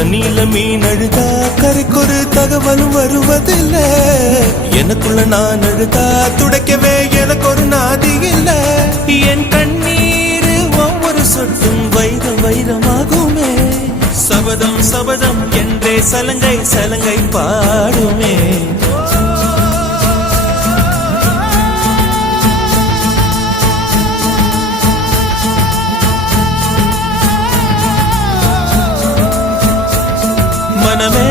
தண்ணியில மீன் அழுதா கரைக்கொரு தகவலும் வருவதில்லை. எனக்குள்ள நான் அழுதா துடைக்கவே எனக்கு ஒரு நாதி இல்லை. என் கண்ணீர் ஒவ்வொரு சொட்டும் வைரம் வைரமாகுமே. சபதம் சபதம் என்றே சலங்கை சலங்கை பாடுமே. மனமே